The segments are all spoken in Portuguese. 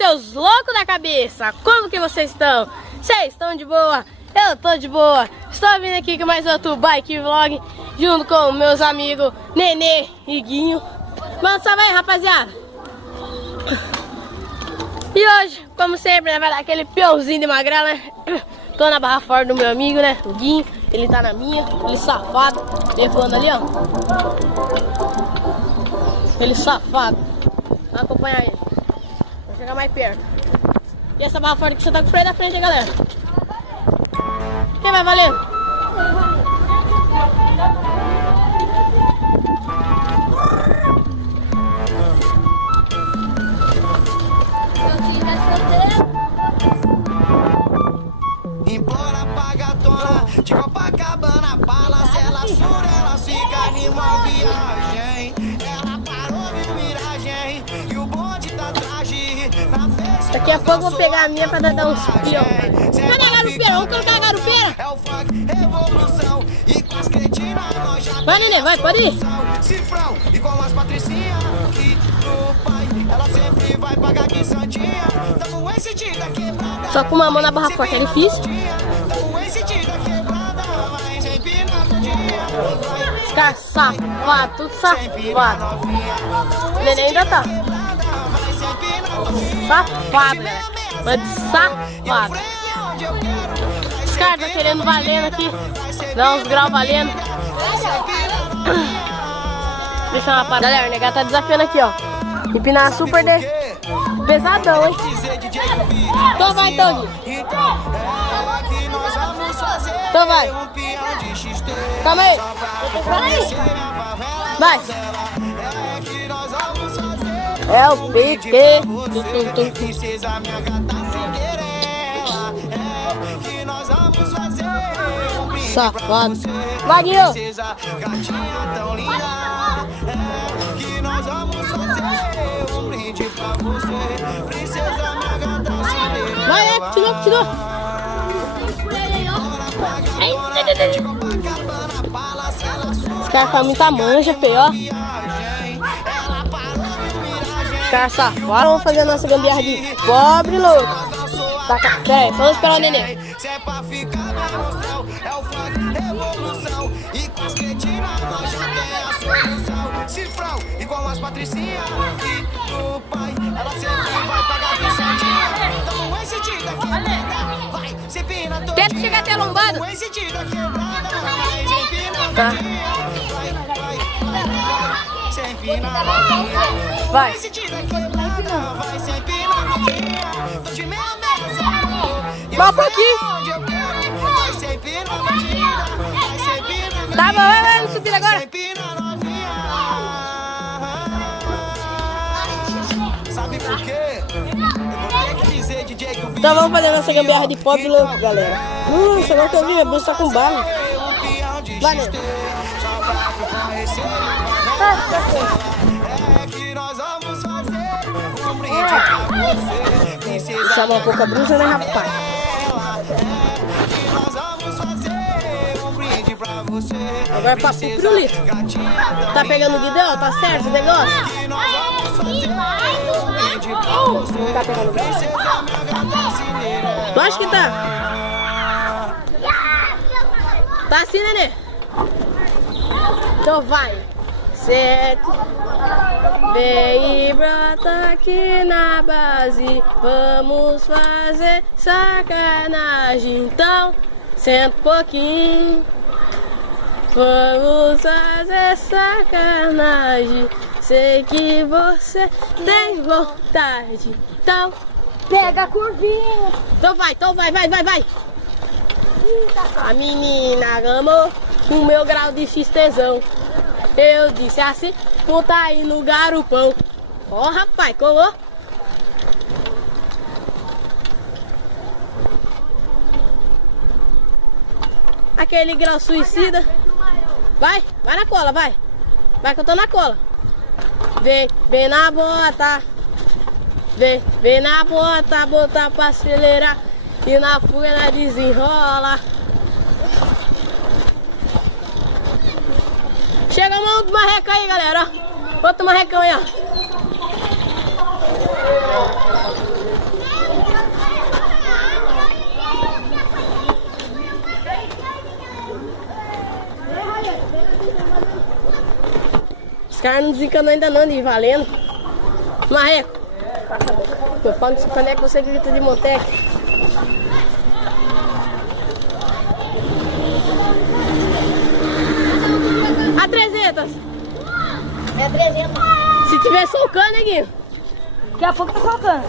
seus loucos da cabeça! Como que vocês estão? Vocês estão de boa? Eu tô de boa. Estou vindo aqui com mais outro bike vlog, junto com meus amigos Nenê e Guinho. Manda salve aí, rapaziada! E hoje, como sempre, vai dar aquele peãozinho de magrela, né? Tô na barra fora do meu amigo, né? O Guinho, ele tá na minha, ele safado. Levando ali, ó. Ele safado. Vamos acompanhar ele. Vou chegar mais perto. E essa barra fora que você tá com o freio da frente, hein, galera? Quem vai valendo? Embora pagatona de Copacabana, balança, ela surda, ela fica animal viagem. Ela parou de miragem e o bonde tá traje. Daqui a pouco eu vou pegar a minha pra dar uns pião. Cadê a garufeira? Vamos colocar a garufeira? É o funk, revolução. E com as cretinas nós já vai, Nenê, vai, pode ir. Cifrão, e com as patricinhas e do pai, ela sempre vai pagar que santinha. Tamo esse dia da quebrada. Só com uma mão na barra forte é difícil. Os caras safados, tudo safado. O Nenê ainda tá safado, né? Mas safado. Os caras tá querendo valendo aqui. Dá uns graus valendo. Deixa uma parada. Galera, o Negado tá desafiando aqui, ó. Empinar super pesadão, hein? Então vai, Tony. Então vai. Calma aí. Vai. É o pique. Safado. Vai, Guinho. Vai, tirou. Os caras fazem muita manja, feio, ó. Os caras safados. Vamos fazer a nossa gambiarra de pobre, louco. Tá, pera, vamos esperar o Nenê. Cifrão, igual as patricinhas e o pai, ela sempre vai pagar de santinha. Então esse dia da quebrada vai se empina todo. Tenta chegar até a lombada. Esse dia da quebrada vai se empina. Tá. Se empina. Vai. Esse dia da quebrada vai se empina. Tô de meia meia. Vai pra aqui. Vai se empina. Vai se empina. Tá bom, vai, não subir agora. Sabe por quê? Eu vou ter que dizer, DJ, que o Então vamos fazer nossa gambiarra de pobre, louco, galera. Você não quer ouvir? É bolsa com barra. Vai, Nenê. É que nós vamos fazer um brinde pra você. Chama um pouco a bruxa, né, rapaz? Agora passou pro pirulito. Tá pegando o guidão? Tá certo o negócio? Tá pegando o guidão? Lógico que tá. Tá assim, Nenê? Então vai. Certo. Vem e brota aqui na base. Vamos fazer sacanagem. Então, senta um pouquinho. Vamos fazer sacanagem. Sei que você tem vontade. Então, pega a curvinha. Então vai. A menina amou o meu grau de xistezão. Eu disse assim, puta aí no garupão. Ó, rapaz, colou. Aquele grau suicida. Vai na cola, vai. Vai que eu tô na cola. Vem na bota. Vem na bota, botar pra acelerar. E na fuga na desenrola. Chega a mão do marreca aí, galera. Ó. Outro marrecão aí, ó. Os caras não desencanou ainda não, de valendo. Marreco. Quando é que você grita de Motec? A 300. É 300. Se tiver solcando, neguinho. Daqui a pouco tá soltando.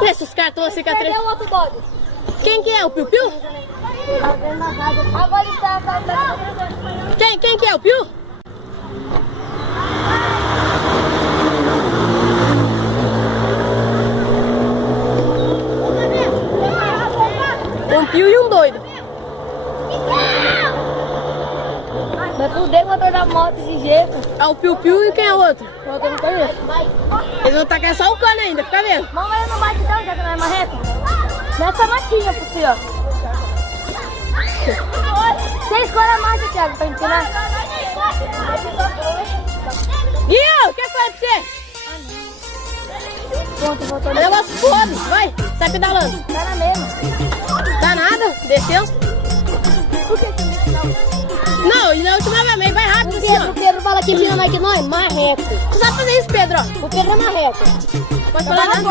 Vê se os caras estão assim com a 300. Perdeu o outro bode. Quem que é? O Piu Piu? Agora está. Quem que é? O Piu? Um Piu e um doido. Mas tu deu o motor da moto de jeito. É o Piu Piu e quem é o outro? Eu não conheço. Eles vão tacar só o cano ainda, fica vendo? Vamos ver no bate então, já que não é marreca. Nessa matinha por si, ó. Você escolhe a marcha, Thiago, pra empinar. Guião, o que foi pra você? Pronto, voltou. É negócio podre, vai, sai pedalando. Tá na mesma. Dá nada, desceu. Por que você não? Não, e na última vez, vai rápido assim, ó. O Pedro fala que empina mais que nós, marreco. Tu sabe fazer isso, Pedro, ó. O Pedro é marreco. Pode falar nada?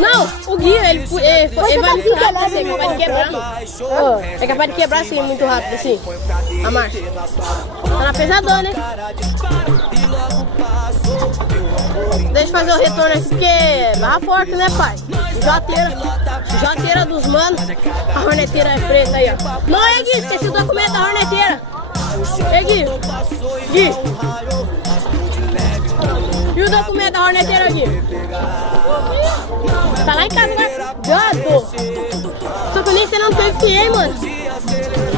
Não, o Guião, ele vai muito rápido assim, é capaz de quebrar. É capaz de quebrar assim, muito rápido assim. A marcha. Tá na pesadona, né? Deixa eu fazer o retorno aqui, porque barra forte, né, pai? Joteira dos manos. A horneteira é preta aí, ó. Não, é Gui, esqueci o documento da horneteira. É Gui. Gui. E o documento da horneteira, Gui? Tá lá em casa, né? Gato. Só que eu nem sei não teve que ir, mano.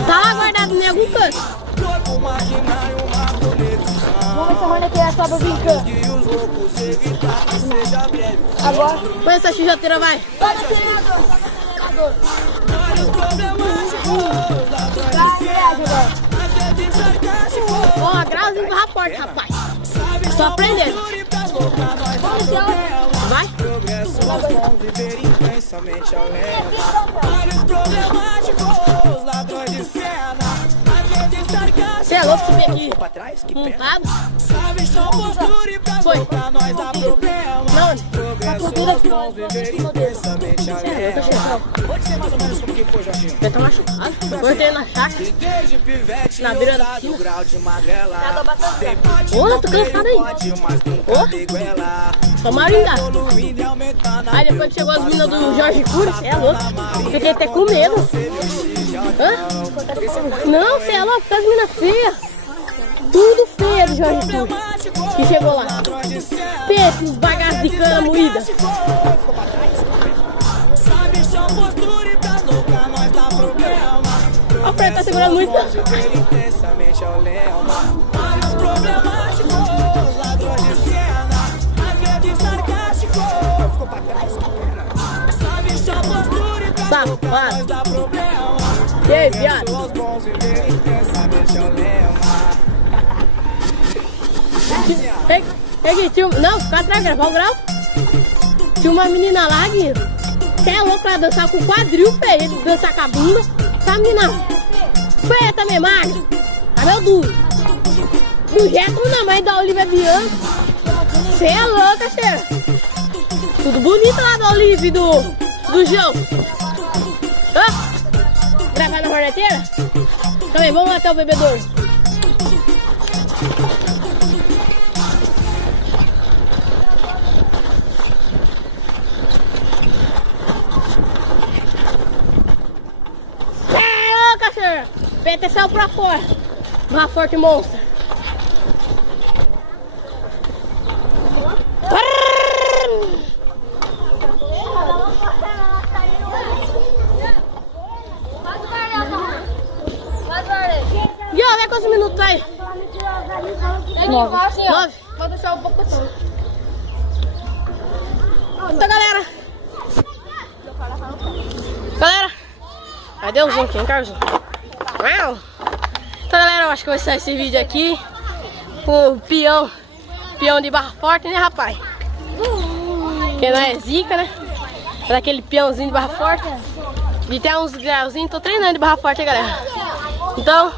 Tá lá guardado em algum canto. Vamos ver se a horneteira sobe brincando. Agora. Põe essa chujateira, vai. Ó, grauzinho do raporte, rapaz. Só aprendendo. Vai. Você é louco subir aqui? Montado? Foi. Não. A cultura aqui, ó. Vai tá machucado. Cortei na chácara. Na beira da piscina. Ô, tô cansado aí. Ô, só Maringá. Aí depois que chegou as meninas do Jorge Cury, é louco. Fiquei até com medo. Hã? Não, você é louco, tá as meninas feias. Tudo feio do Jorge Cury. Que chegou lá. Pensa nos bagaços de cana moída. Ó, o Fred tá segurando muito. Safado. E aí, viado? Não, fica atrás, gravar o grau. Tinha uma menina lá, Gui. Você é louco, ela dançar com o quadril, feio. Ele dançar com a bunda. Tá, menina? Feia também, magra. Cabelo duro. Do Getro não, mas da Olivia Bianca. Você é louca, cheira. Tudo bonito lá da Olivia e do João. Hã? Gravar na horneteira? Também, vamos até o bebedouro. Peta saiu pra fora. Uma forte monstro. E ó, vem quantos minutos aí? 9. Vou deixar um pouco assim. Então, galera. Cadê o zoom aqui, hein, Carlos? Então, galera, eu acho que vai sair esse vídeo aqui com o peão de barra forte, né, rapaz? Que não é zica, né? É daquele peãozinho de barra forte. E tem uns grauzinhos, tô treinando de barra forte, hein, galera? Então,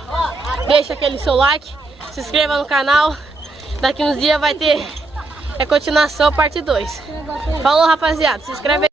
deixa aquele seu like, se inscreva no canal, Daqui uns dias vai ter continuação, parte 2. Falou, rapaziada. Se inscreve aí.